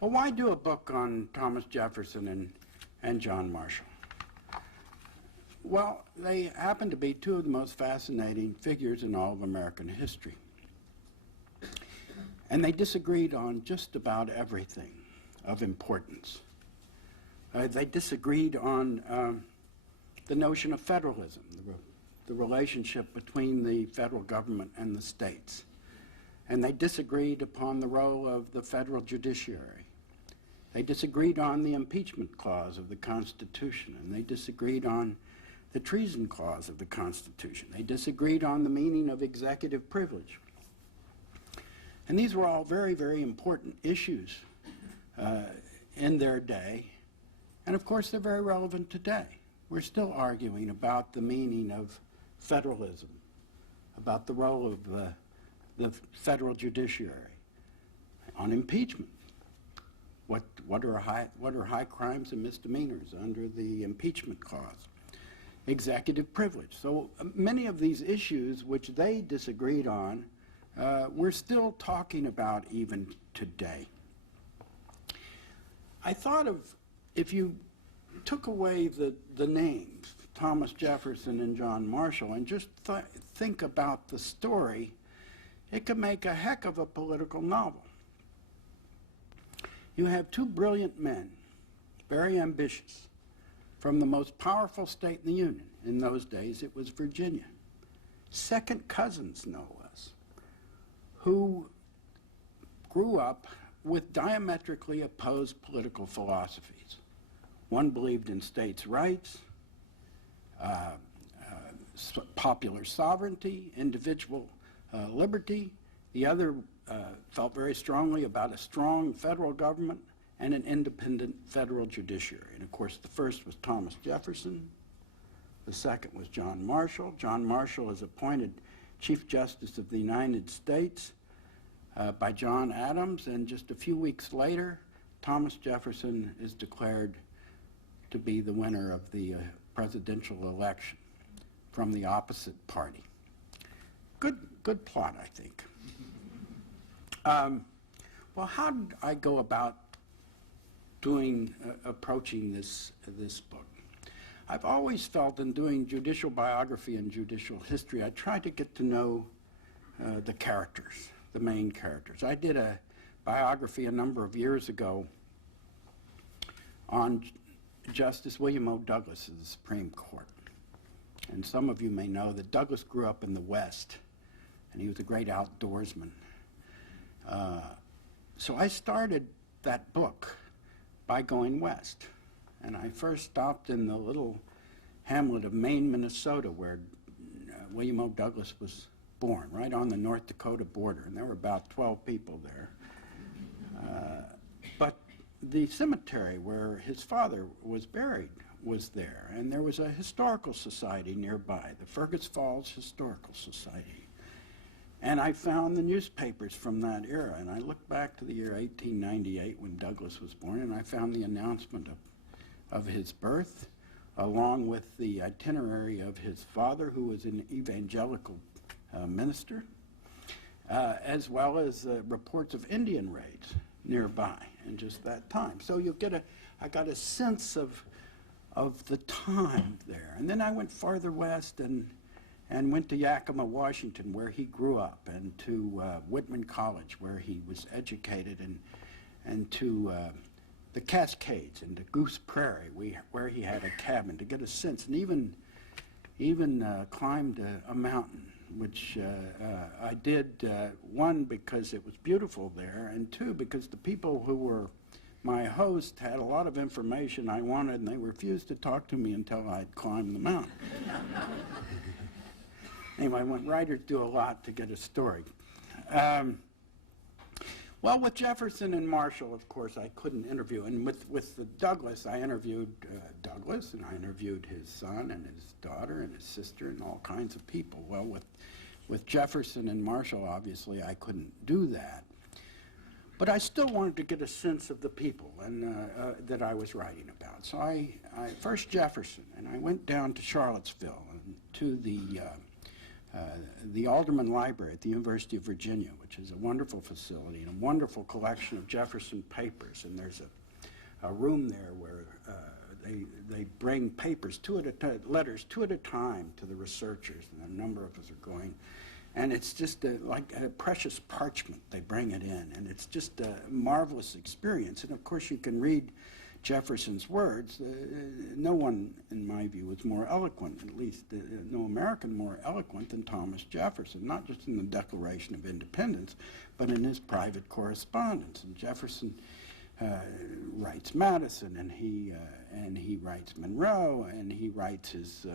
Well, why do a book on Thomas Jefferson and John Marshall? Well, they happen to be two of the most fascinating figures in all of American history. And they disagreed on just about everything of importance. They disagreed on the notion of federalism, the relationship between the federal government and the states. And they disagreed upon the role of the federal judiciary. They disagreed on the impeachment clause of the Constitution, and they disagreed on the treason clause of the Constitution. They disagreed on the meaning of executive privilege. And these were all very, very important issues in their day. And of course, they're very relevant today. We're still arguing about the meaning of federalism, about the role of the federal judiciary, on impeachment. What are high crimes and misdemeanors under the impeachment clause? Executive privilege. So many of these issues which they disagreed on, we're still talking about even today. I thought of, if you took away the names, Thomas Jefferson and John Marshall, and just think about the story, it could make a heck of a political novel. You have two brilliant men, very ambitious, from the most powerful state in the Union. In those days, it was Virginia. Second cousins, no less, who grew up with diametrically opposed political philosophies. One believed in states' rights, popular sovereignty, individual liberty. The other felt very strongly about a strong federal government and an independent federal judiciary. And of course, the first was Thomas Jefferson. The second was John Marshall. John Marshall is appointed Chief Justice of the United States by John Adams, and just a few weeks later, Thomas Jefferson is declared to be the winner of the presidential election from the opposite party. Good plot, I think. Well, how did I go about approaching this book? I've always felt in doing judicial biography and judicial history, I tried to get to know the characters, the main characters. I did a biography a number of years ago on Justice William O. Douglas of the Supreme Court. And some of you may know that Douglas grew up in the West, and he was a great outdoorsman. So I started that book by going west. And I first stopped in the little hamlet of Maine, Minnesota, where William O. Douglas was born, right on the North Dakota border. And there were about 12 people there. But the cemetery where his father was buried was there. And there was a historical society nearby, the Fergus Falls Historical Society. And I found the newspapers from that era, and I looked back to the year 1898 when Douglas was born, and I found the announcement of his birth, along with the itinerary of his father, who was an evangelical minister, as well as reports of Indian raids nearby in just that time. So you get I got a sense of the time there. And then I went farther west and went to Yakima, Washington, where he grew up, and to Whitman College, where he was educated, and to the Cascades and to Goose Prairie, where he had a cabin, to get a sense, and even climbed a mountain, which I did, one, because it was beautiful there, and two, because the people who were my host had a lot of information I wanted, and they refused to talk to me until I'd climbed the mountain. Anyway, when writers do a lot to get a story. Well, with Jefferson and Marshall, of course, I couldn't interview. And with Douglas, I interviewed Douglas, and I interviewed his son and his daughter and his sister and all kinds of people. Well, with Jefferson and Marshall, obviously, I couldn't do that. But I still wanted to get a sense of the people that I was writing about. So I first Jefferson, and I went down to Charlottesville and to the the Alderman Library at the University of Virginia, which is a wonderful facility and a wonderful collection of Jefferson papers. And there's a room there where they bring papers, letters two at a time to the researchers, and a number of us are going. And it's just like a precious parchment. They bring it in, and it's just a marvelous experience. And of course, you can read Jefferson's words. No one, in my view, was more eloquent, at least no American more eloquent than Thomas Jefferson, not just in the Declaration of Independence, but in his private correspondence. And Jefferson writes Madison, and he writes Monroe, and he writes his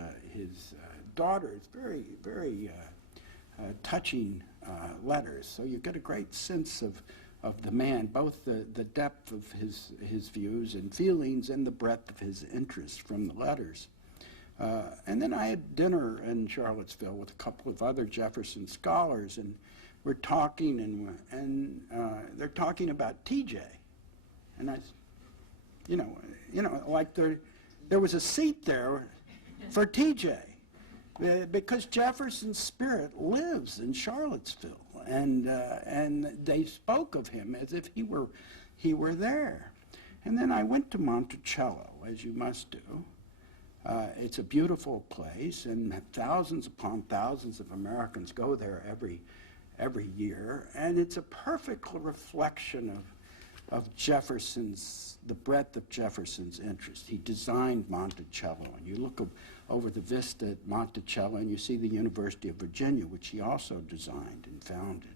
daughter. It's very, very touching letters. So you get a great sense of the man, both the depth of his views and feelings and the breadth of his interest from the letters. And then I had dinner in Charlottesville with a couple of other Jefferson scholars, and we're talking, and they're talking about TJ. And I, like there was a seat there for TJ, because Jefferson's spirit lives in Charlottesville, and they spoke of him as if he were there. And then I went to Monticello, as you must do. It's a beautiful place, and thousands upon thousands of Americans go there every year, and it's a perfect reflection of the breadth of Jefferson's interest. He designed Monticello, and you look over the vista at Monticello, and you see the University of Virginia, which he also designed and founded.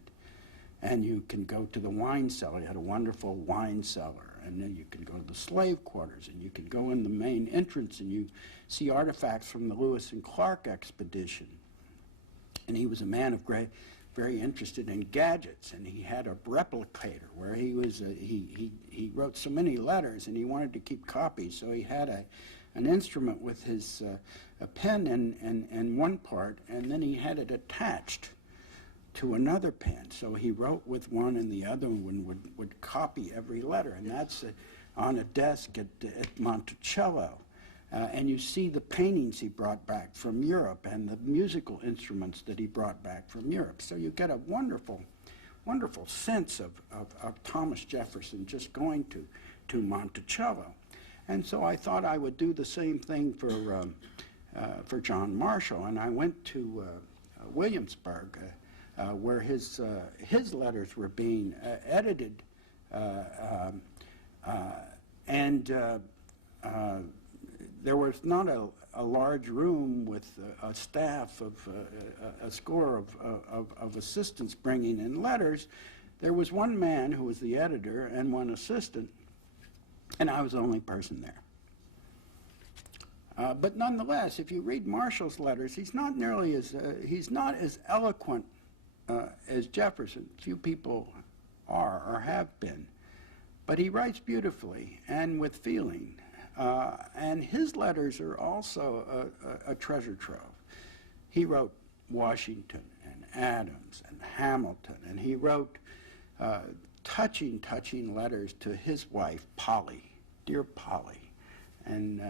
And you can go to the wine cellar. He had a wonderful wine cellar. And then you can go to the slave quarters, and you can go in the main entrance, and you see artifacts from the Lewis and Clark expedition. And he was a man of very interested in gadgets, and he had a replicator where he wrote so many letters, and he wanted to keep copies, so he had an instrument with his a pen in one part, and then he had it attached to another pen. So he wrote with one, and the other one would copy every letter, and that's on a desk at Monticello. And you see the paintings he brought back from Europe and the musical instruments that he brought back from Europe. So you get a wonderful, wonderful sense of Thomas Jefferson just going to Monticello. And so I thought I would do the same thing for John Marshall, and I went to Williamsburg, where his letters were being edited, there was not a large room with a staff of a score of assistants bringing in letters. There was one man who was the editor and one assistant, and I was the only person there. But nonetheless, if you read Marshall's letters, he's not as eloquent as Jefferson. Few people are or have been, but he writes beautifully and with feeling. And his letters are also a treasure trove. He wrote Washington and Adams and Hamilton, and he wrote touching letters to his wife, Polly, dear Polly. And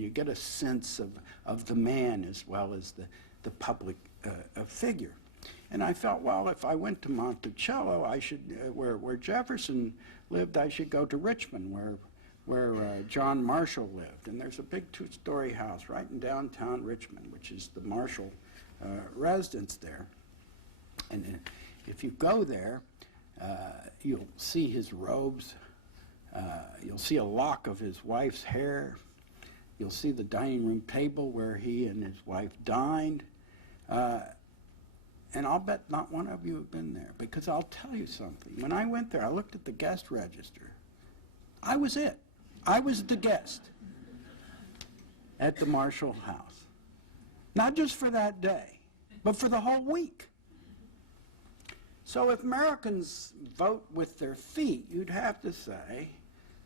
you get a sense of the man as well as the public figure. And I felt, well, if I went to Monticello, I should, where Jefferson lived, I should go to Richmond, where John Marshall lived. And there's a big two-story house right in downtown Richmond, which is the Marshall residence there. And if you go there, you'll see his robes. You'll see a lock of his wife's hair. You'll see the dining room table where he and his wife dined. And I'll bet not one of you have been there, because I'll tell you something. When I went there, I looked at the guest register. I was it. I was the guest at the Marshall house. Not just for that day, but for the whole week. So if Americans vote with their feet, you'd have to say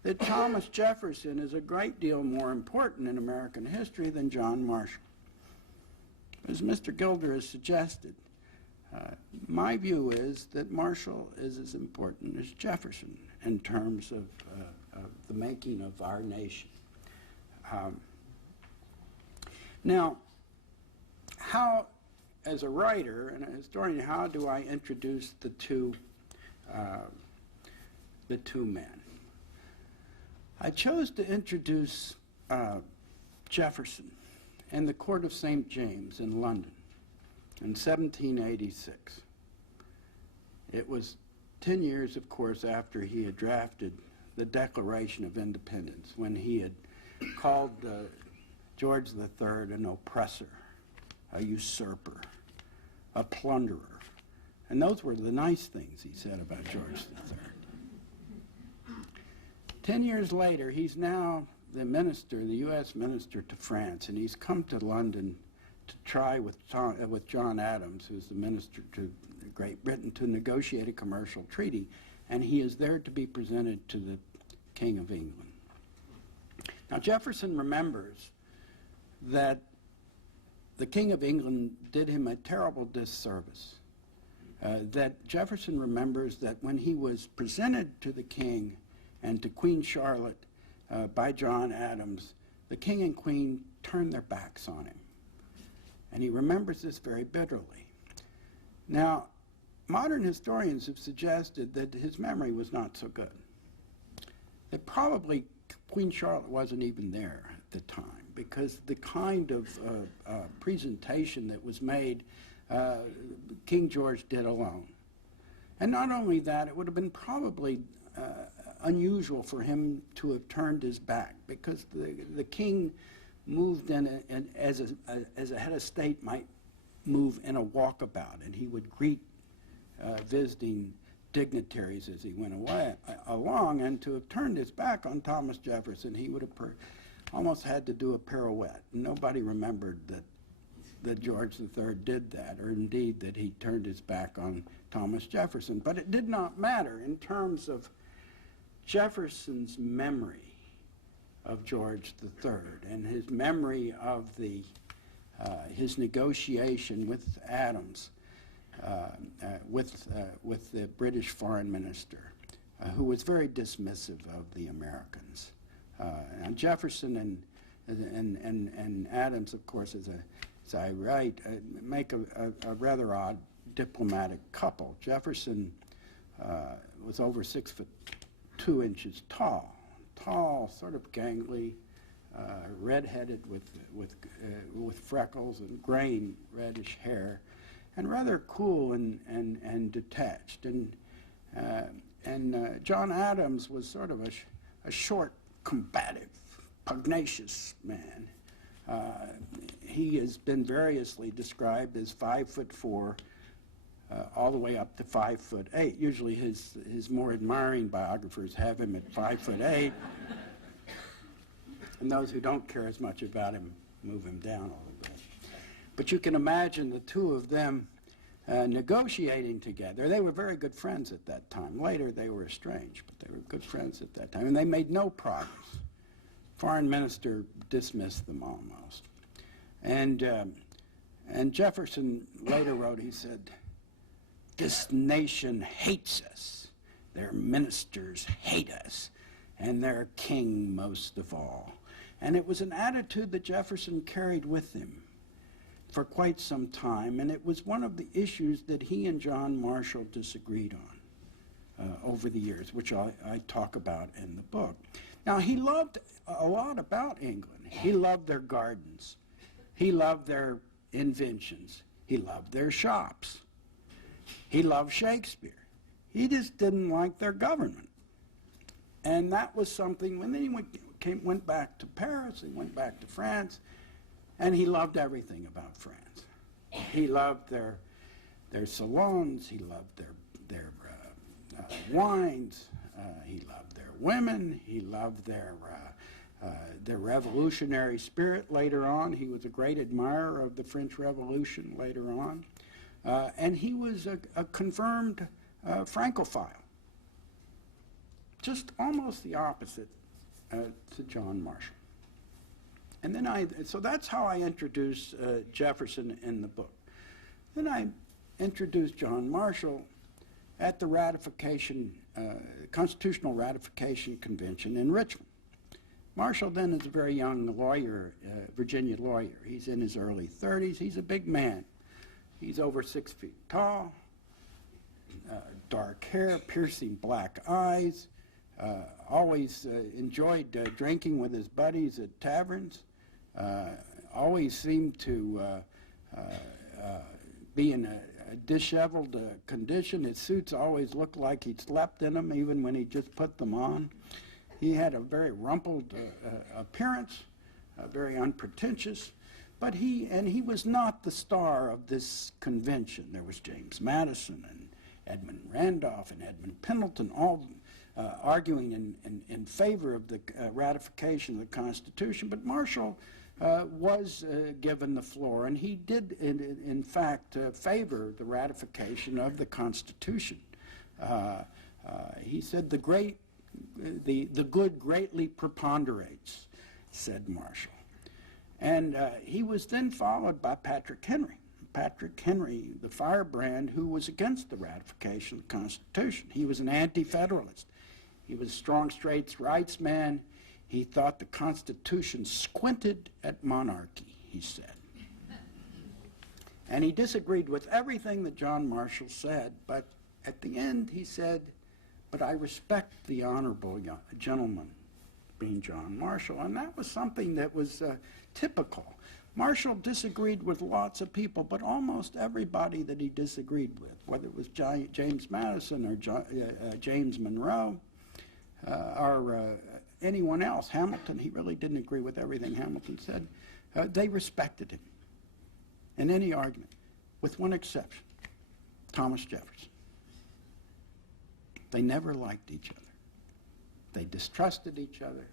that Thomas Jefferson is a great deal more important in American history than John Marshall. As Mr. Gilder has suggested, my view is that Marshall is as important as Jefferson in terms of the making of our nation. Now, how as a writer and a historian, how do I introduce the two men? I chose to introduce Jefferson in the court of St. James in London in 1786. It was 10 years, of course, after he had drafted the Declaration of Independence, when he had called George III an oppressor, a usurper, a plunderer. And those were the nice things he said about George III. 10 years later, he's now the minister, the U.S. minister to France, and he's come to London to try with John Adams, who's the minister to Great Britain, to negotiate a commercial treaty, and he is there to be presented to the King of England. Now, Jefferson remembers that the King of England did him a terrible disservice. That Jefferson remembers that when he was presented to the King and to Queen Charlotte by John Adams, the King and Queen turned their backs on him. And he remembers this very bitterly. Now, modern historians have suggested that his memory was not so good. That probably Queen Charlotte wasn't even there at the time, because the kind of presentation that was made, King George did alone. And not only that, it would have been probably unusual for him to have turned his back, because the king moved as a head of state might move in a walkabout, and he would greet visiting dignitaries as he went along, and to have turned his back on Thomas Jefferson, he would have almost had to do a pirouette. Nobody remembered that George III did that, or indeed that he turned his back on Thomas Jefferson. But it did not matter in terms of Jefferson's memory of George III and his memory of his negotiation with Adams, with the British foreign minister, who was very dismissive of the Americans. And Jefferson and Adams, of course, as I write, make a rather odd diplomatic couple. Jefferson was over 6'2" tall, sort of gangly, red-headed with freckles and graying reddish hair, and rather cool and detached. And John Adams was sort of a short, combative, pugnacious man. He has been variously described as 5'4", all the way up to 5'8". Usually his more admiring biographers have him at 5'8", and those who don't care as much about him move him down a little bit. But you can imagine the two of them negotiating together. They were very good friends at that time. Later they were estranged, but they were good friends at that time, and they made no progress. Foreign minister dismissed them almost. And Jefferson later wrote, he said, "This nation hates us. Their ministers hate us, and their king most of all." And it was an attitude that Jefferson carried with him for quite some time, and it was one of the issues that he and John Marshall disagreed on over the years, which I talk about in the book. Now, he loved a lot about England. He loved their gardens. He loved their inventions. He loved their shops. He loved Shakespeare. He just didn't like their government. And that was something, when he went back to Paris, he went back to France, and he loved everything about France. He loved their salons, he loved their wines, he loved their women, he loved their revolutionary spirit later on. He was a great admirer of the French Revolution later on. And he was a confirmed Francophile. Just almost the opposite to John Marshall. And then so that's how I introduce Jefferson in the book. Then I introduced John Marshall at the Constitutional Ratification Convention in Richmond. Marshall then is a very young lawyer, Virginia lawyer. He's in his early 30s. He's a big man. He's over 6 feet tall, dark hair, piercing black eyes, always enjoyed drinking with his buddies at taverns, always seemed to be in a disheveled condition. His suits always looked like he'd slept in them even when he just put them on. He had a very rumpled appearance, very unpretentious, but he was not the star of this convention. There was James Madison and Edmund Randolph and Edmund Pendleton, all arguing in favor of the ratification of the Constitution, but Marshall was given the floor, and he did, in fact, favor the ratification of the Constitution. He said, the good greatly preponderates, said Marshall. And he was then followed by Patrick Henry. Patrick Henry, the firebrand, who was against the ratification of the Constitution. He was an anti-federalist. He was a strong states' rights man. He thought the Constitution squinted at monarchy, he said. And he disagreed with everything that John Marshall said, but at the end he said, but I respect the honorable gentleman, being John Marshall. And that was something that was typical. Marshall disagreed with lots of people, but almost everybody that he disagreed with, whether it was James Madison or James Monroe or anyone else. Hamilton, he really didn't agree with everything Hamilton said. They respected him in any argument, with one exception, Thomas Jefferson. They never liked each other. They distrusted each other.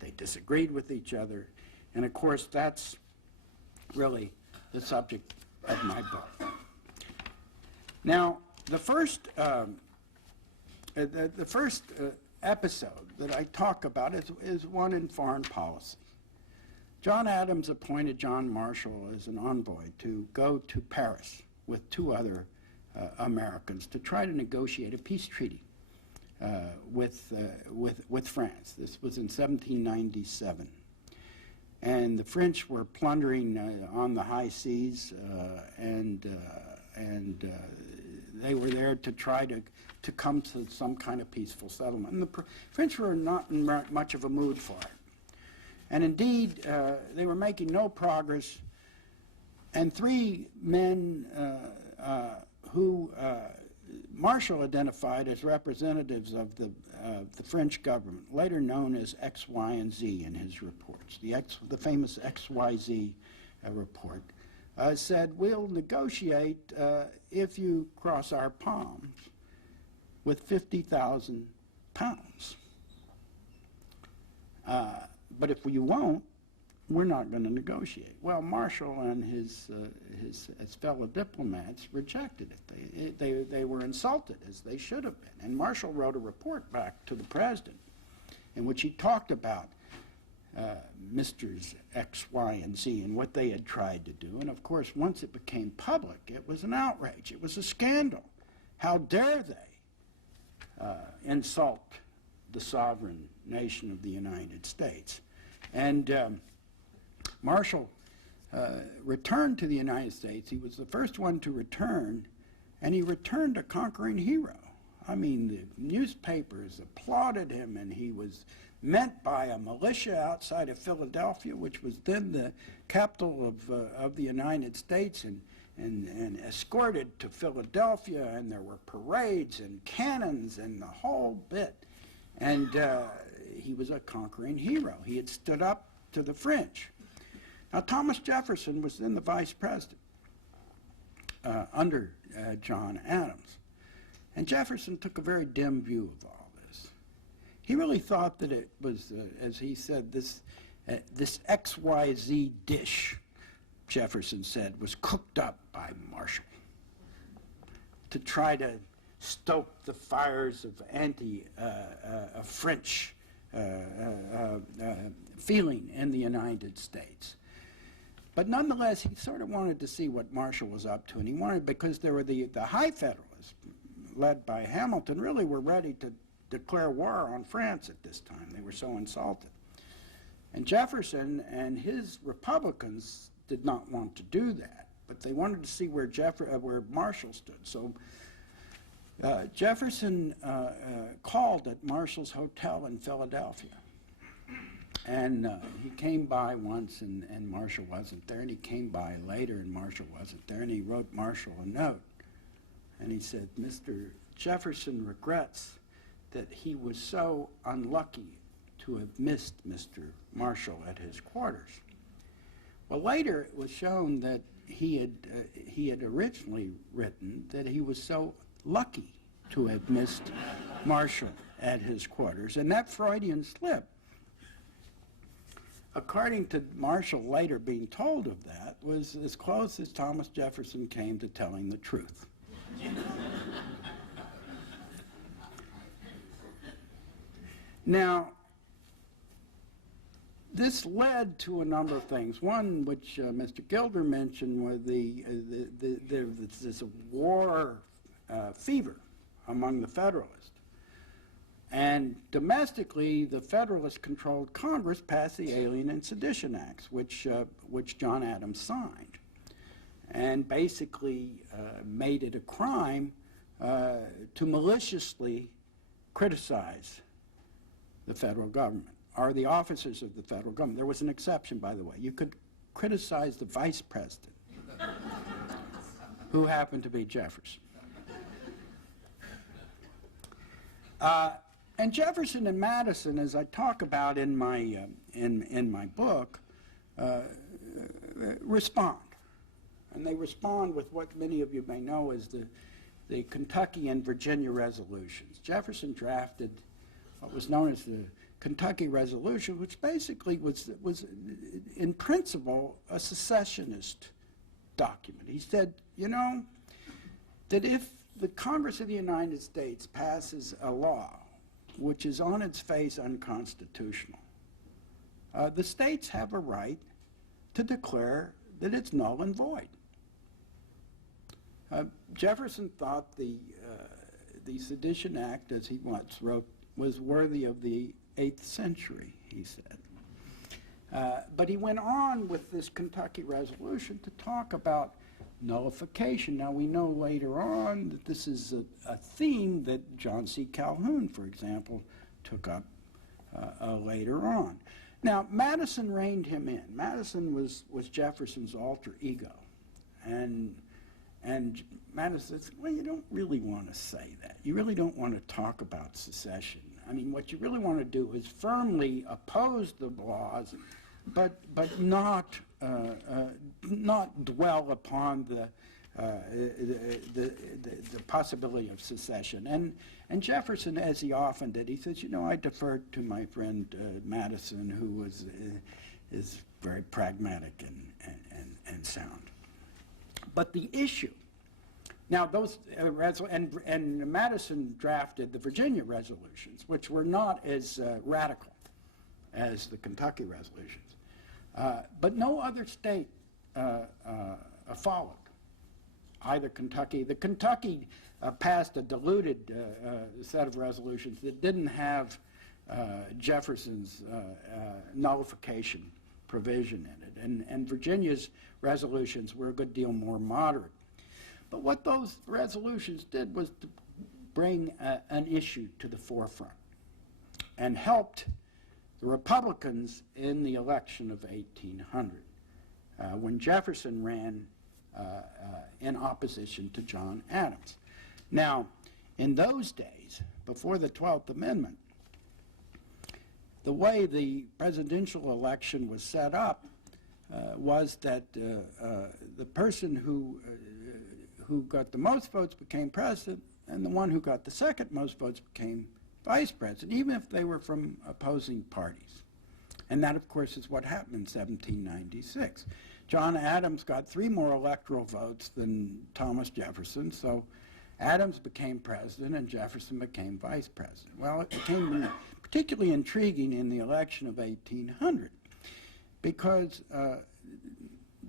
They disagreed with each other. And of course, that's really the subject of my book. Now, the first episode that I talk about is one in foreign policy. John Adams appointed John Marshall as an envoy to go to Paris with 2 other Americans to try to negotiate a peace treaty with France. This was in 1797. And the French were plundering on the high seas, and they were there to try to come to some kind of peaceful settlement. And the French were not in much of a mood for it. And indeed, they were making no progress. And 3 men who Marshall identified as representatives of the French government, later known as X, Y, and Z in his reports. The famous XYZ report said, we'll negotiate if you cross our palms with 50,000 pounds. But if you won't, we're not going to negotiate. Well, Marshall and his fellow diplomats rejected it. They were insulted, as they should have been. And Marshall wrote a report back to the president in which he talked about Mr. X, Y, and Z and what they had tried to do. And of course, once it became public, it was an outrage. It was a scandal. How dare they insult the sovereign nation of the United States? And Marshall returned to the United States. He was the first one to return, and he returned a conquering hero. I mean, the newspapers applauded him, and he was met by a militia outside of Philadelphia, which was then the capital of the United States, and escorted to Philadelphia, and there were parades and cannons and the whole bit. And he was a conquering hero. He had stood up to the French. Now, Thomas Jefferson was then the vice president under John Adams. And Jefferson took a very dim view of all this. He really thought that it was, as he said, this XYZ dish, Jefferson said, was cooked up by Marshall to try to stoke the fires of French feeling in the United States. But nonetheless, he sort of wanted to see what Marshall was up to, and he wanted, because there were the High Federalists, led by Hamilton, really were ready to declare war on France at this time. They were so insulted. And Jefferson and his Republicans did not want to do that, but they wanted to see where Marshall stood. So Jefferson called at Marshall's Hotel in Philadelphia. And he came by once, and Marshall wasn't there, and he came by later, and Marshall wasn't there, and he wrote Marshall a note. And he said, Mr. Jefferson regrets that he was so unlucky to have missed Mr. Marshall at his quarters. Well, later it was shown that he had originally written that he was so lucky to have missed Marshall at his quarters, and that Freudian slip, according to Marshall later being told of that, was as close as Thomas Jefferson came to telling the truth. Now, this led to a number of things. One, which Mr. Gilder mentioned, was this war fever among the Federalists. And domestically, the Federalist-controlled Congress passed the Alien and Sedition Acts, which John Adams signed, and basically made it a crime to maliciously criticize the federal government, or the officers of the federal government. There was an exception, by the way. You could criticize the vice president, who happened to be Jefferson. And Jefferson and Madison, as I talk about in my book, respond. And they respond with what many of you may know as the Kentucky and Virginia resolutions. Jefferson drafted what was known as the Kentucky Resolution, which basically was in principle a secessionist document. He said, you know, that if the Congress of the United States passes a law which is on its face unconstitutional, the states have a right to declare that it's null and void. Jefferson thought the Sedition Act, as he once wrote, was worthy of the 8th century, he said. But he went on with this Kentucky Resolution to talk about nullification. Now, we know later on that this is a theme that John C. Calhoun, for example, took up later on. Now, Madison reined him in. Madison was Jefferson's alter ego. And Madison says, well, you don't really want to say that. You really don't want to talk about secession. I mean, what you really want to do is firmly oppose the laws, but not dwell upon the possibility of secession. And Jefferson, as he often did, he says, you know, I deferred to my friend Madison, who is very pragmatic and sound. But the issue, now those, and Madison drafted the Virginia resolutions, which were not as radical as the Kentucky resolutions. But no other state followed, either Kentucky. The Kentucky passed a diluted set of resolutions that didn't have Jefferson's nullification provision in it. And Virginia's resolutions were a good deal more moderate. But what those resolutions did was to bring an issue to the forefront and helped the Republicans in the election of 1800, when Jefferson ran in opposition to John Adams. Now, in those days, before the 12th Amendment, the way the presidential election was set up was that the person who got the most votes became president, and the one who got the second most votes became vice president, even if they were from opposing parties. And that, of course, is what happened in 1796. John Adams got 3 more electoral votes than Thomas Jefferson, so Adams became president and Jefferson became vice president. Well, it became particularly intriguing in the election of 1800 because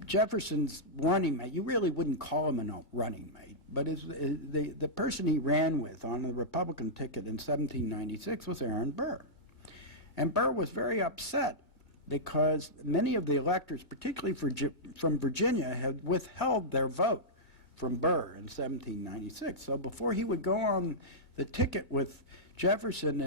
Jefferson's running mate, you really wouldn't call him a running mate, but the person he ran with on the Republican ticket in 1796 was Aaron Burr. And Burr was very upset because many of the electors, particularly from Virginia, had withheld their vote from Burr in 1796. So before he would go on the ticket with Jefferson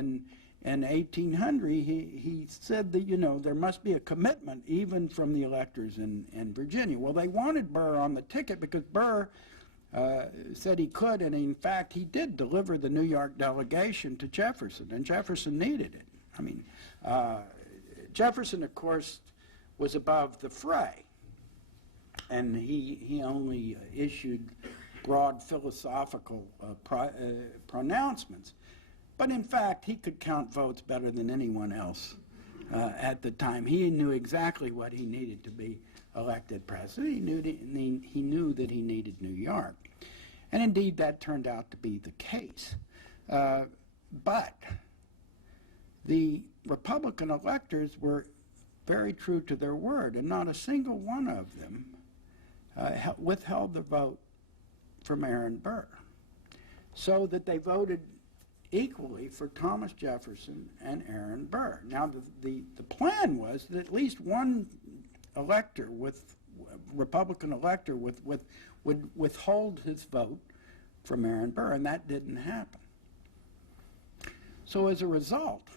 in 1800, he said that, you know, there must be a commitment even from the electors in Virginia. Well, they wanted Burr on the ticket because Burr said he could, and in fact he did deliver the New York delegation to Jefferson, and Jefferson needed it. I mean, Jefferson, of course, was above the fray, and he only issued broad philosophical pronouncements. But in fact, he could count votes better than anyone else at the time. He knew exactly what he needed to be elected president. He knew that he needed New York. And indeed, that turned out to be the case. But the Republican electors were very true to their word, and not a single one of them withheld the vote from Aaron Burr, so that they voted equally for Thomas Jefferson and Aaron Burr. Now, the plan was that at least one elector, Republican elector, would withhold his vote from Aaron Burr, and that didn't happen. So as a result,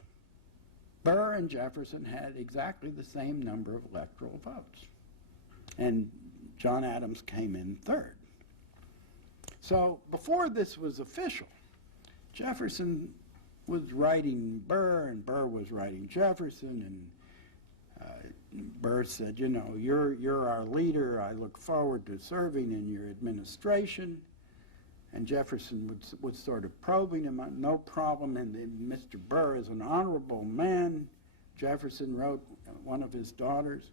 Burr and Jefferson had exactly the same number of electoral votes, and John Adams came in third. So before this was official, Jefferson was writing Burr, and Burr was writing Jefferson, and Burr said, you know, you're our leader. I look forward to serving in your administration. And Jefferson was sort of probing him, no problem, and Mr. Burr is an honorable man. Jefferson wrote one of his daughters.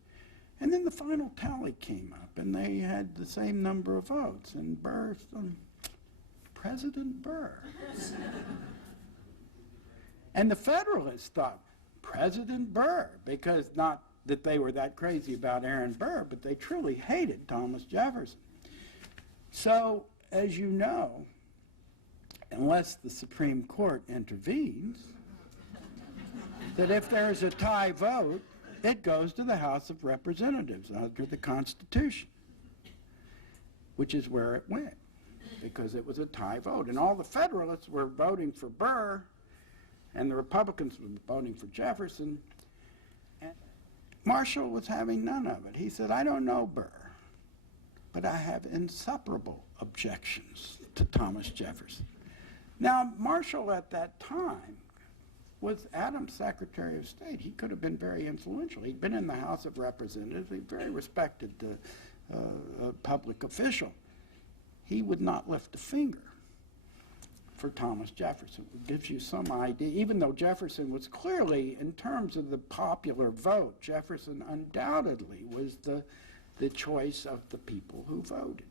And then the final tally came up, and they had the same number of votes. And Burr said, President Burr. And the Federalists thought, President Burr, because not that they were that crazy about Aaron Burr, but they truly hated Thomas Jefferson. So, as you know, unless the Supreme Court intervenes, that if there's a tie vote, it goes to the House of Representatives under the Constitution, which is where it went, because it was a tie vote. And all the Federalists were voting for Burr, and the Republicans were voting for Jefferson. And Marshall was having none of it. He said, I don't know Burr, but I have insuperable objections to Thomas Jefferson. Now, Marshall at that time was Adams' Secretary of State. He could have been very influential. He'd been in the House of Representatives. He very respected public official. He would not lift a finger for Thomas Jefferson. It gives you some idea, even though Jefferson was clearly, in terms of the popular vote, Jefferson undoubtedly was the choice of the people who voted.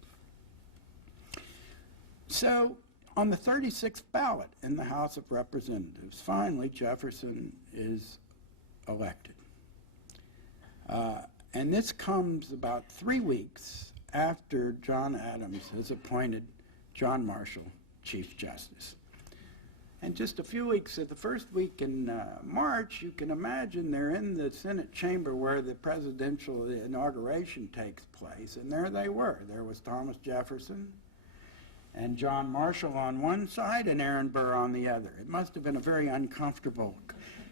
So, on the 36th ballot in the House of Representatives, finally Jefferson is elected. And this comes about 3 weeks after John Adams has appointed John Marshall Chief Justice. And just a few weeks, the first week in March, you can imagine they're in the Senate chamber where the presidential inauguration takes place, and there they were. There was Thomas Jefferson and John Marshall on one side and Aaron Burr on the other. It must have been a very uncomfortable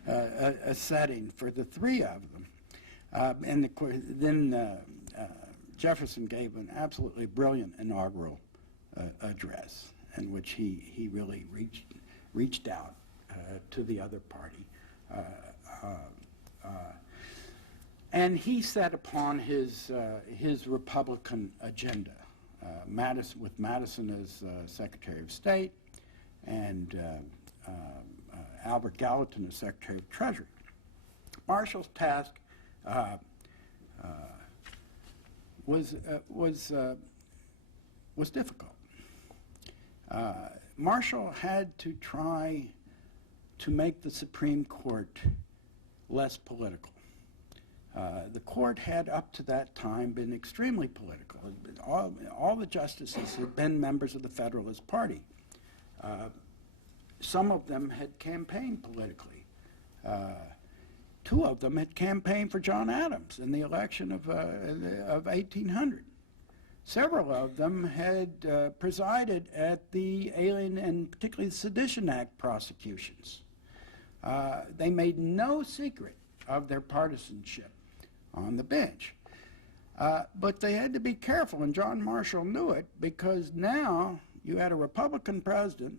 a setting for the three of them. And then Jefferson gave an absolutely brilliant inaugural address in which he really reached out to the other party. And he set upon his Republican agenda, with Madison as Secretary of State and Albert Gallatin as Secretary of Treasury. Marshall's task was difficult. Marshall had to try to make the Supreme Court less political. The court had up to that time been extremely political. All the justices had been members of the Federalist Party. Some of them had campaigned politically two of them had campaigned for John Adams in the election of 1800. Several of them had presided at the Alien and particularly the Sedition Act prosecutions. They made no secret of their partisanship on the bench. But they had to be careful, and John Marshall knew it, because now you had a Republican president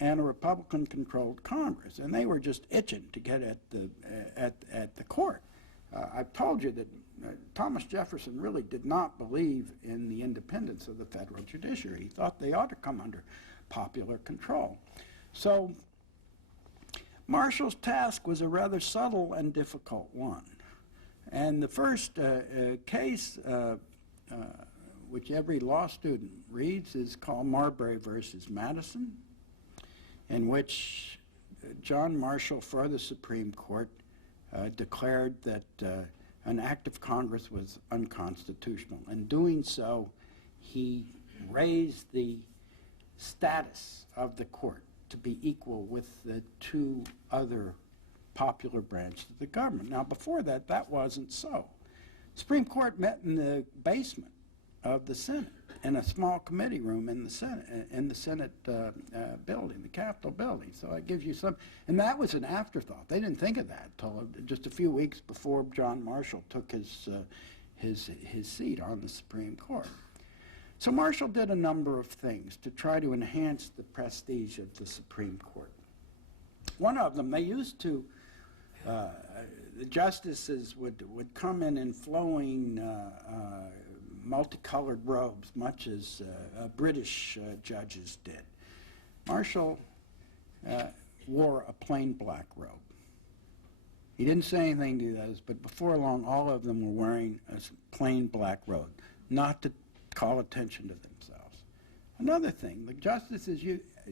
and a Republican-controlled Congress, and they were just itching to get at the court. I've told you that Thomas Jefferson really did not believe in the independence of the federal judiciary. He thought they ought to come under popular control. So Marshall's task was a rather subtle and difficult one. And the first case, which every law student reads, is called Marbury versus Madison, in which John Marshall for the Supreme Court declared that an act of Congress was unconstitutional. In doing so, he raised the status of the court to be equal with the two other popular branches of the government. Now, before that, that wasn't so. The Supreme Court met in the basement of the Senate, in a small committee room in the Senate building, the Capitol building. So it gives you some, and that was an afterthought. They didn't think of that until just a few weeks before John Marshall took his seat on the Supreme Court. So Marshall did a number of things to try to enhance the prestige of the Supreme Court. One of them, they used to, the justices would come in flowing multicolored robes, much as British judges did. Marshall wore a plain black robe. He didn't say anything to those, but before long, all of them were wearing a plain black robe, not to call attention to themselves. Another thing, the justices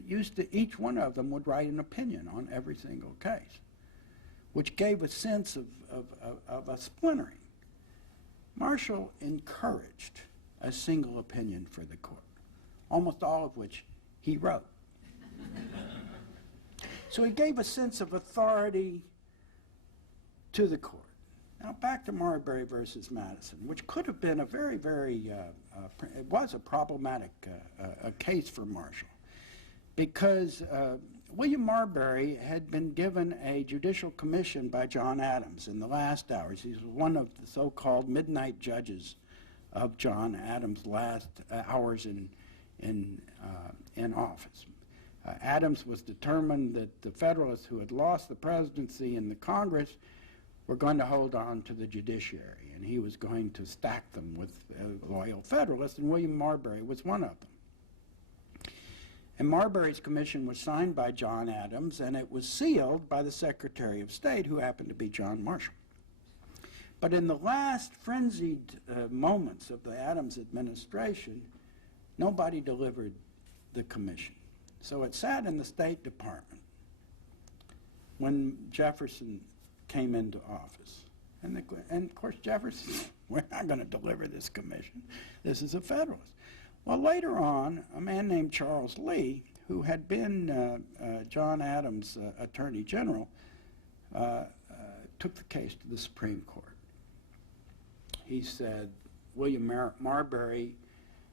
used to, each one of them would write an opinion on every single case, which gave a sense of a splintering. Marshall encouraged a single opinion for the court, almost all of which he wrote. So he gave a sense of authority to the court. Now back to Marbury versus Madison, which could have been a very, it was a problematic case for Marshall, because William Marbury had been given a judicial commission by John Adams in the last hours. He was one of the so-called midnight judges of John Adams' last hours in office. Adams was determined that the Federalists who had lost the presidency and the Congress were going to hold on to the judiciary, and he was going to stack them with loyal Federalists, and William Marbury was one of them. And Marbury's commission was signed by John Adams, and it was sealed by the Secretary of State, who happened to be John Marshall. But in the last frenzied moments of the Adams administration, nobody delivered the commission. So it sat in the State Department when Jefferson came into office. And of course, Jefferson said, we're not going to deliver this commission. This is a Federalist. Well, later on, a man named Charles Lee, who had been John Adams' Attorney General, took the case to the Supreme Court. He said, William Marbury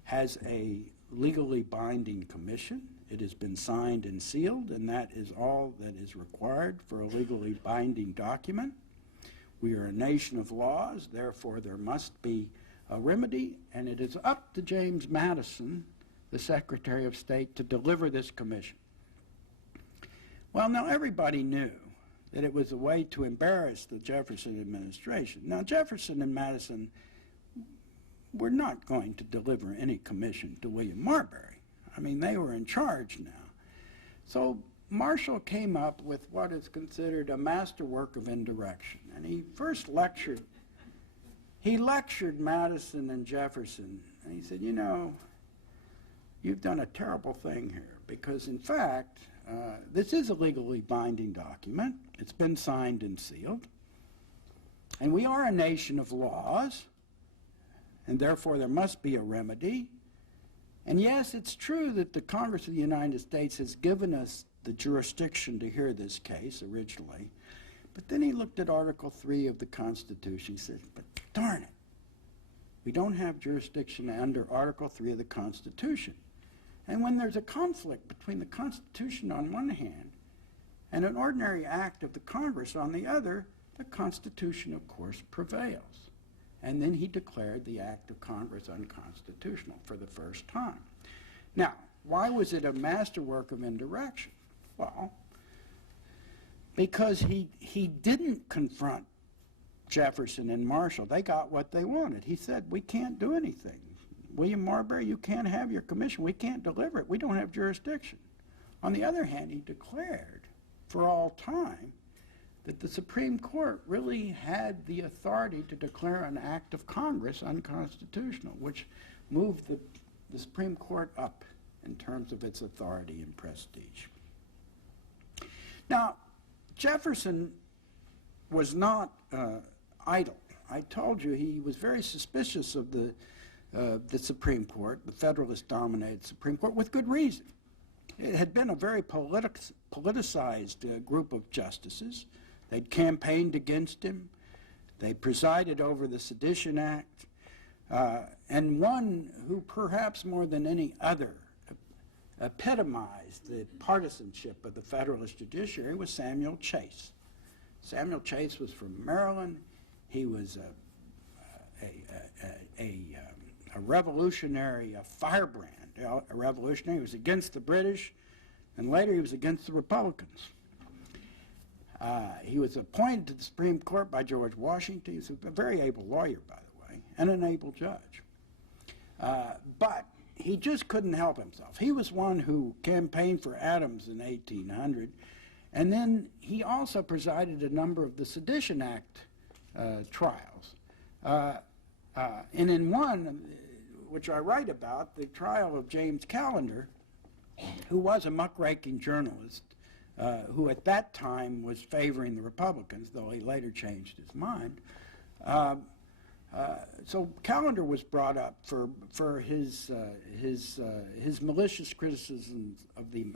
has a legally binding commission. It has been signed and sealed, and that is all that is required for a legally binding document. We are a nation of laws, therefore there must be a remedy, and it is up to James Madison, the Secretary of State, to deliver this commission. Well, now everybody knew that it was a way to embarrass the Jefferson administration. Now, Jefferson and Madison were not going to deliver any commission to William Marbury. I mean, they were in charge now. So Marshall came up with what is considered a masterwork of indirection, and he first lectured Madison and Jefferson, and he said, you know, you've done a terrible thing here, because in fact, this is a legally binding document. It's been signed and sealed, and we are a nation of laws, and therefore there must be a remedy. And yes, it's true that the Congress of the United States has given us the jurisdiction to hear this case originally, But then he looked at Article 3 of the Constitution. He said, but darn it, we don't have jurisdiction under Article 3 of the Constitution. And when there's a conflict between the Constitution on one hand and an ordinary act of the Congress on the other, the Constitution, of course, prevails. And then he declared the act of Congress unconstitutional for the first time. Now, why was it a masterwork of indirection? Well, because he didn't confront Jefferson and Marshall. They got what they wanted. He said, we can't do anything. William Marbury, you can't have your commission. We can't deliver it. We don't have jurisdiction. On the other hand, he declared for all time that the Supreme Court really had the authority to declare an act of Congress unconstitutional, which moved the Supreme Court up in terms of its authority and prestige. Now, Jefferson was not idle. I told you he was very suspicious of the Supreme Court, the Federalist-dominated Supreme Court, with good reason. It had been a very politicized group of justices. They'd campaigned against him. They presided over the Sedition Act. And one who perhaps more than any other epitomized the partisanship of the Federalist judiciary was Samuel Chase. Samuel Chase was from Maryland. He was a revolutionary, a firebrand, a revolutionary. He was against the British, and later he was against the Republicans. He was appointed to the Supreme Court by George Washington. He was a very able lawyer, by the way, and an able judge. But he just couldn't help himself. He was one who campaigned for Adams in 1800, and then he also presided a number of the Sedition Act trials. And in one, which I write about, the trial of James Callender, who was a muckraking journalist, who at that time was favoring the Republicans, though he later changed his mind. So Callender was brought up for his malicious criticisms of the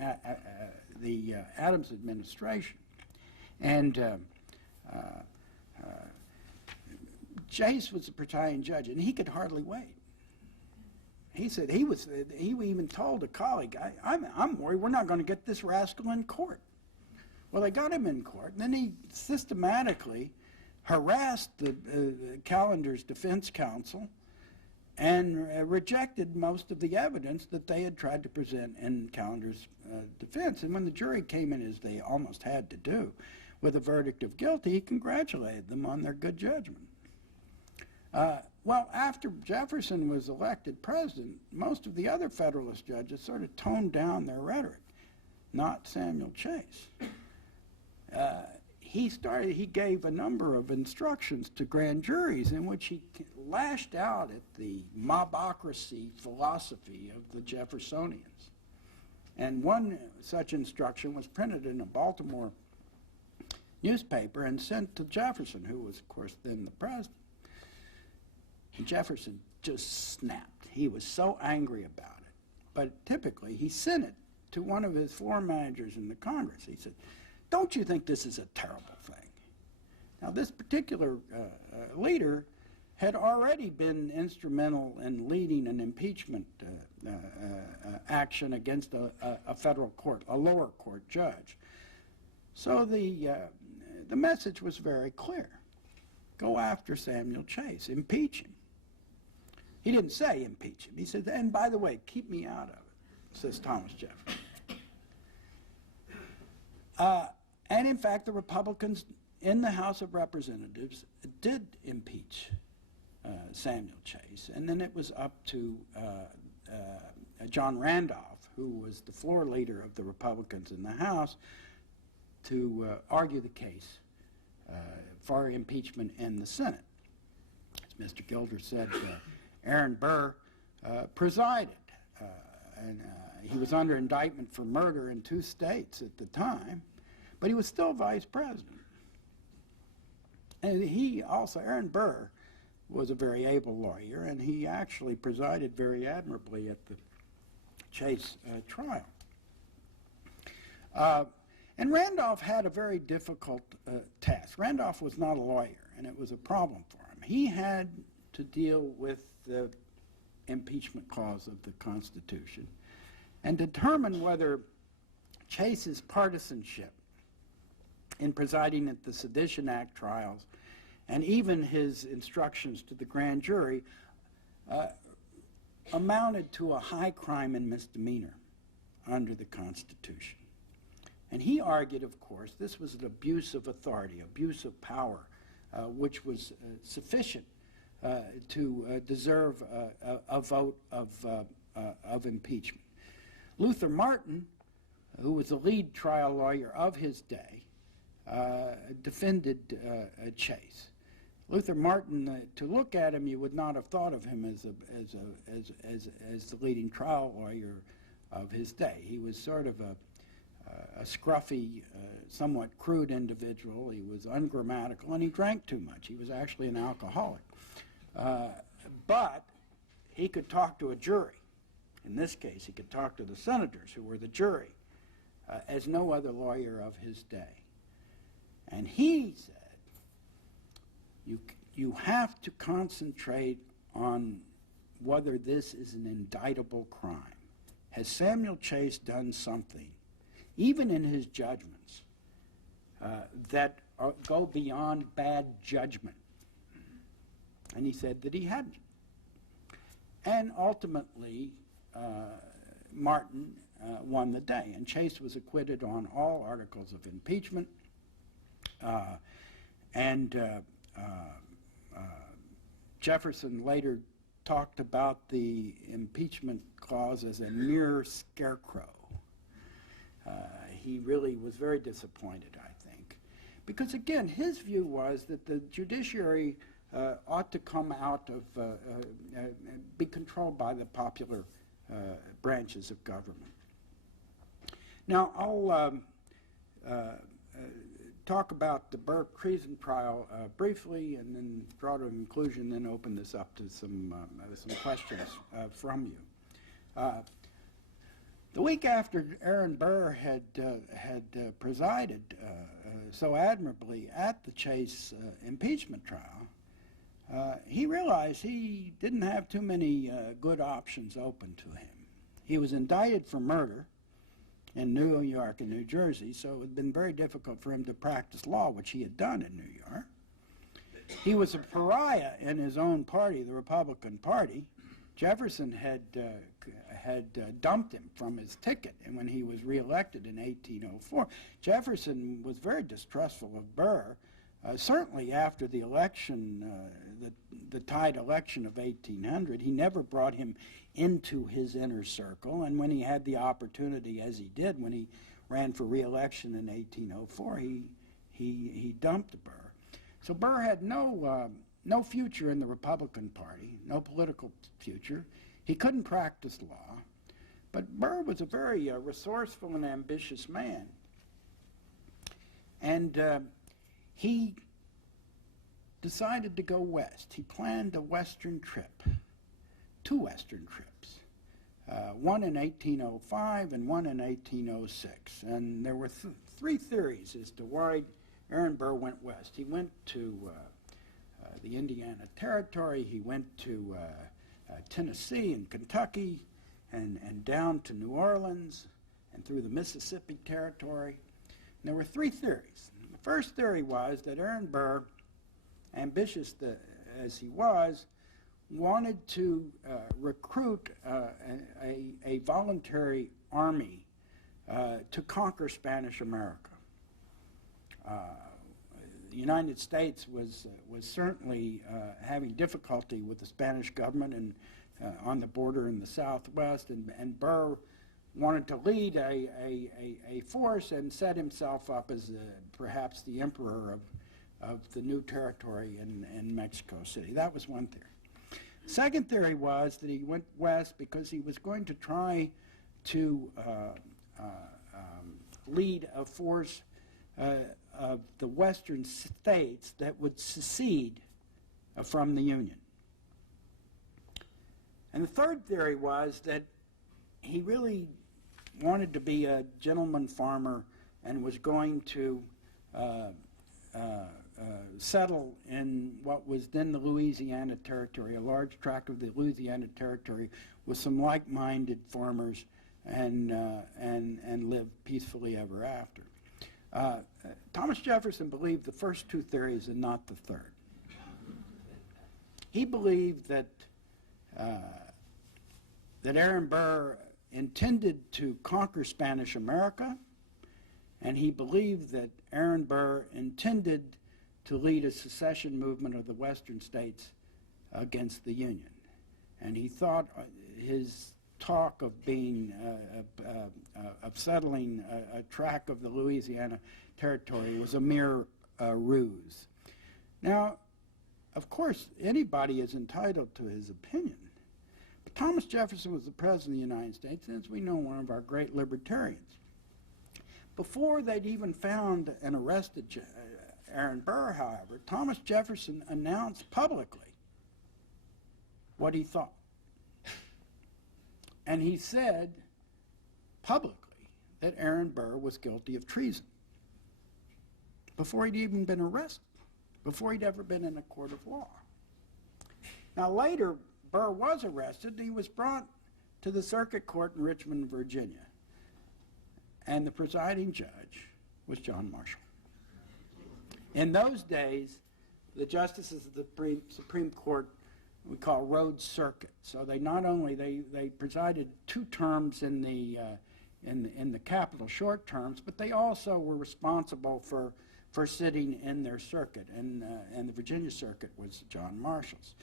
Adams administration, and Chase was the presiding judge, and he could hardly wait. He said he even told a colleague, I'm worried we're not going to get this rascal in court. Well, they got him in court, and then he systematically harassed Callender's defense counsel and rejected most of the evidence that they had tried to present in Callender's defense. And when the jury came in, as they almost had to do, with a verdict of guilty, he congratulated them on their good judgment. Well, after Jefferson was elected president, most of the other Federalist judges sort of toned down their rhetoric, not Samuel Chase. He gave a number of instructions to grand juries in which he lashed out at the mobocracy philosophy of the Jeffersonians. And one such instruction was printed in a Baltimore newspaper and sent to Jefferson, who was, of course, then the president. And Jefferson just snapped. He was so angry about it. But typically, he sent it to one of his floor managers in the Congress. He said, don't you think this is a terrible thing? Now, this particular leader had already been instrumental in leading an impeachment action against a federal court, a lower court judge. So the message was very clear. Go after Samuel Chase. Impeach him. He didn't say impeach him. He said, and by the way, keep me out of it, says Thomas Jefferson. And in fact, the Republicans in the House of Representatives did impeach Samuel Chase, and then it was up to John Randolph, who was the floor leader of the Republicans in the House, to argue the case for impeachment in the Senate. As Mr. Gilder said, Aaron Burr presided, and he was under indictment for murder in 2 states at the time, but he was still vice president. And he also, Aaron Burr, was a very able lawyer, and he actually presided very admirably at the Chase trial. And Randolph had a very difficult task. Randolph was not a lawyer, and it was a problem for him. He had to deal with the impeachment clause of the Constitution and determine whether Chase's partisanship in presiding at the Sedition Act trials and even his instructions to the grand jury amounted to a high crime and misdemeanor under the Constitution. And he argued, of course, this was an abuse of authority, abuse of power, which was sufficient to deserve a vote of impeachment. Luther Martin, who was the lead trial lawyer of his day, defended Chase. Luther Martin, to look at him, you would not have thought of him as the leading trial lawyer of his day. He was sort of a scruffy, somewhat crude individual. He was ungrammatical, and he drank too much. He was actually an alcoholic. But he could talk to a jury. In this case, he could talk to the senators who were the jury, as no other lawyer of his day. And he said, you have to concentrate on whether this is an indictable crime. Has Samuel Chase done something, even in his judgments, that go beyond bad judgment? And he said that he hadn't. And ultimately, Martin won the day, and Chase was acquitted on all articles of impeachment. Jefferson later talked about the impeachment clause as a mere scarecrow. He really was very disappointed, I think, because again, his view was that the judiciary ought to come out of, be controlled by the popular branches of government. Now, I'll talk about the Burr-Treason trial briefly, and then draw to a conclusion, then open this up to some questions from you. The week after Aaron Burr had presided so admirably at the Chase impeachment trial, he realized he didn't have too many good options open to him. He was indicted for murder in New York and New Jersey, so it had been very difficult for him to practice law, which he had done in New York. He was a pariah in his own party, the Republican Party. Jefferson had dumped him from his ticket, and when he was reelected in 1804, Jefferson was very distrustful of Burr. Certainly after the election, the tied election of 1800, he never brought him into his inner circle, and when he had the opportunity, as he did when he ran for re-election in 1804, he dumped Burr. So Burr had no future in the Republican Party, no political future. He couldn't practice law, but Burr was a very resourceful and ambitious man. And he decided to go west. He planned a western trip, two western trips, one in 1805 and one in 1806. And there were three theories as to why Aaron Burr went west. He went to the Indiana Territory, he went to Tennessee and Kentucky, and down to New Orleans, and through the Mississippi Territory. And there were three theories. The first theory was that Aaron Burr, ambitious as he was, wanted to recruit a voluntary army to conquer Spanish America. The United States was certainly having difficulty with the Spanish government and on the border in the Southwest, and Burr wanted to lead a force and set himself up as perhaps the emperor of the new territory in Mexico City. That was one theory. The second theory was that he went west because he was going to try to lead a force of the western states that would secede from the Union. And the third theory was that he really wanted to be a gentleman farmer and was going to settle in what was then the Louisiana Territory, a large tract of the Louisiana Territory, with some like-minded farmers, and live peacefully ever after. Thomas Jefferson believed the first two theories and not the third. He believed that Aaron Burr intended to conquer Spanish America, and he believed that Aaron Burr intended to lead a secession movement of the western states against the Union. And he thought his talk of being, of settling a tract of the Louisiana Territory was a mere ruse. Now, of course, anybody is entitled to his opinion. But Thomas Jefferson was the President of the United States, and as we know, one of our great libertarians. Before they'd even found and arrested Aaron Burr, however, Thomas Jefferson announced publicly what he thought. And he said publicly that Aaron Burr was guilty of treason before he'd even been arrested, before he'd ever been in a court of law. Now later, Burr was arrested. He was brought to the circuit court in Richmond, Virginia. And the presiding judge was John Marshall. In those days, the justices of the Supreme Court we call road circuit. So they not only they presided 2 terms in the capital, short terms, but they also were responsible for sitting in their circuit, and the Virginia circuit was John Marshall's.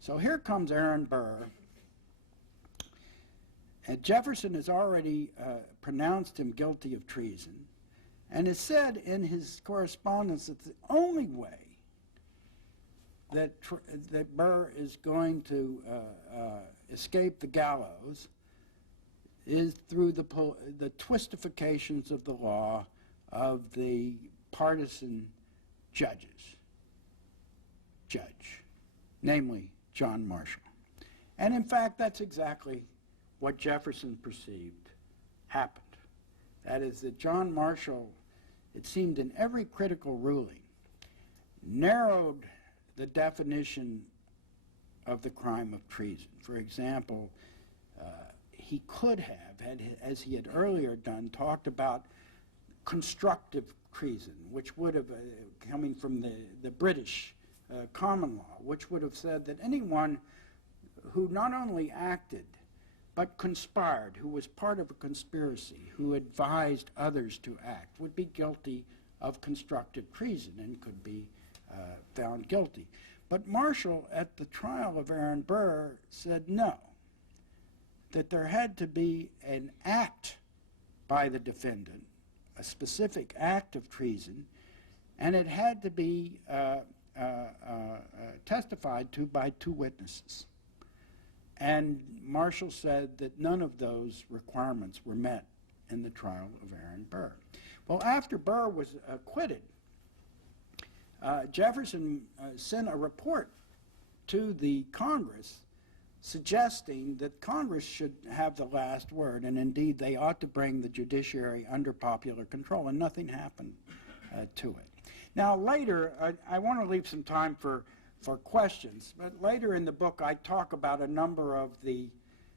So here comes Aaron Burr, and Jefferson has already pronounced him guilty of treason, and has said in his correspondence that the only way that Burr is going to escape the gallows is through the twistifications of the law of the partisan judge, namely John Marshall. And in fact, that's exactly what Jefferson perceived happened. That is that John Marshall, it seemed in every critical ruling, narrowed the definition of the crime of treason. For example, he could have, as he had earlier done, talked about constructive treason, which would have, coming from the British common law, which would have said that anyone who not only acted but conspired, who was part of a conspiracy, who advised others to act, would be guilty of constructive treason and could be found guilty. But Marshall, at the trial of Aaron Burr, said no, that there had to be an act by the defendant, a specific act of treason, and it had to be testified to by 2 witnesses. And Marshall said that none of those requirements were met in the trial of Aaron Burr. Well, after Burr was acquitted, Jefferson sent a report to the Congress suggesting that Congress should have the last word, and indeed they ought to bring the judiciary under popular control, and nothing happened to it. Now later, I want to leave some time for questions, but later in the book I talk about a number of the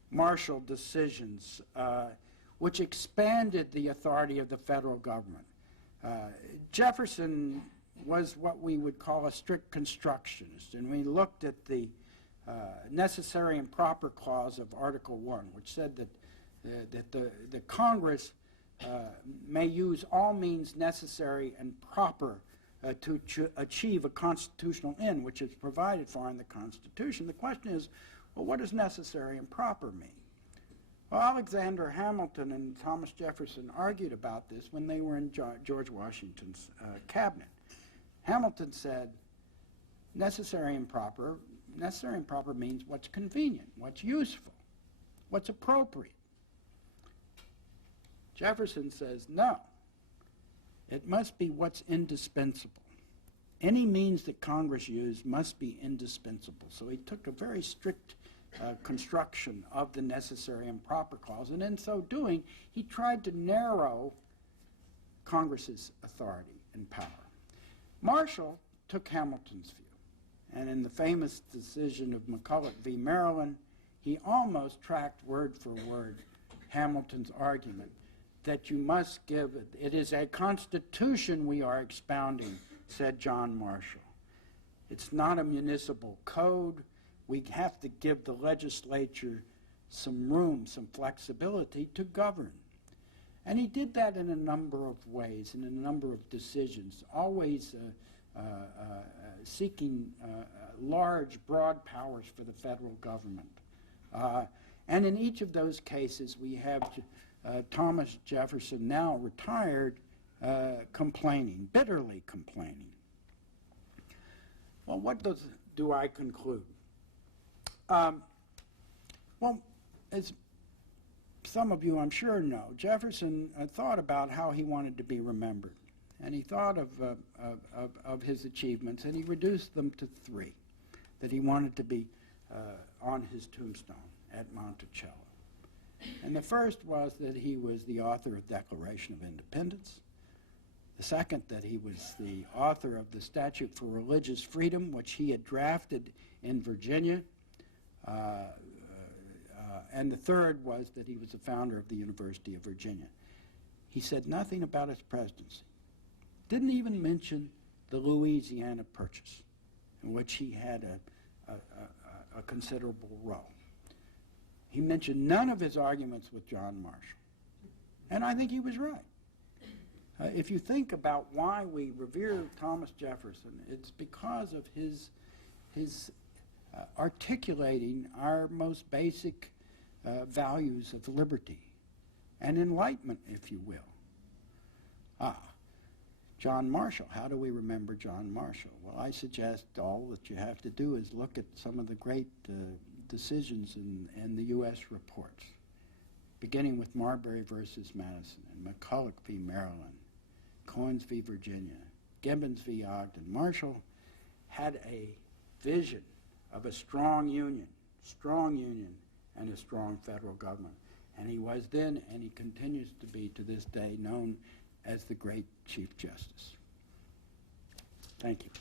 Marshall decisions which expanded the authority of the federal government. Jefferson was what we would call a strict constructionist, and we looked at the necessary and proper clause of Article 1, which said that the Congress may use all means necessary and proper to achieve a constitutional end, which is provided for in the Constitution. The question is, well, what does necessary and proper mean? Well, Alexander Hamilton and Thomas Jefferson argued about this when they were in George Washington's cabinet. Hamilton said, necessary and proper means what's convenient, what's useful, what's appropriate. Jefferson says, no, it must be what's indispensable. Any means that Congress used must be indispensable. So he took a very strict construction of the necessary and proper clause, and in so doing, he tried to narrow Congress's authority and power. Marshall took Hamilton's view, and in the famous decision of McCulloch v. Maryland, he almost tracked word for word Hamilton's argument that you must give, it is a constitution we are expounding, said John Marshall. It's not a municipal code. We have to give the legislature some room, some flexibility to govern. And he did that in a number of ways, in a number of decisions, always seeking large, broad powers for the federal government. And in each of those cases, we have Thomas Jefferson, now retired, complaining, bitterly complaining. Well, what do I conclude? Well, as some of you I'm sure know, Jefferson thought about how he wanted to be remembered. And he thought of his achievements, and he reduced them to 3 that he wanted to be on his tombstone at Monticello. And the first was that he was the author of Declaration of Independence. The second, that he was the author of the Statute for Religious Freedom, which he had drafted in Virginia. And the third was that he was the founder of the University of Virginia. He said nothing about his presidency. Didn't even mention the Louisiana Purchase, in which he had a considerable role. He mentioned none of his arguments with John Marshall. And I think he was right. If you think about why we revere Thomas Jefferson, it's because of his articulating our most basic values of liberty and enlightenment, if you will. John Marshall. How do we remember John Marshall? Well, I suggest all that you have to do is look at some of the great decisions in the U.S. reports, beginning with Marbury versus Madison and McCulloch v. Maryland, Cohens v. Virginia, Gibbons v. Ogden. Marshall had a vision of a strong union and a strong federal government. And he was then, and he continues to be to this day, known as the great Chief Justice. Thank you.